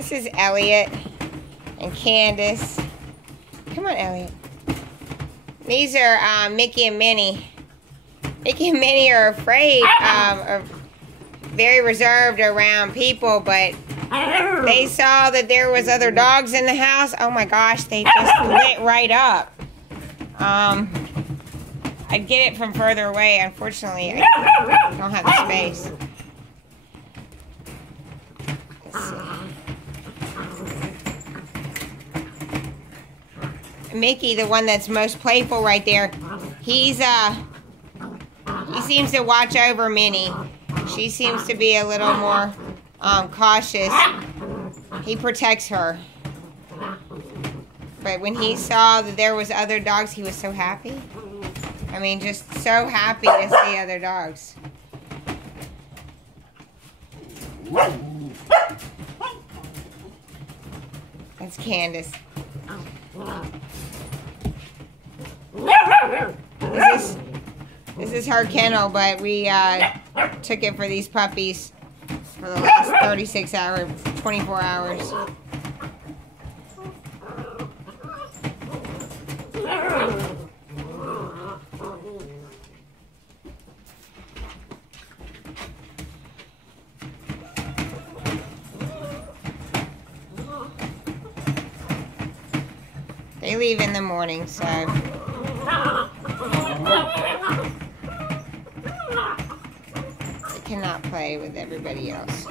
This is Elliot and Candace. Come on, Elliot. These are Mickey and Minnie. Mickey and Minnie are afraid, are very reserved around people, but they saw that there was other dogs in the house. Oh my gosh, they just lit right up. I'd get it from further away. Unfortunately, I don't have the space. Let's see. Mickey, the one that's most playful right there, he seems to watch over Minnie. She seems to be a little more cautious. He protects her. But when he saw that there was other dogs, he was so happy. I mean, just so happy to see other dogs. That's Candace. This is her kennel, but we took it for these puppies for the last 36 hours, 24 hours. They leave in the morning, so they cannot play with everybody else.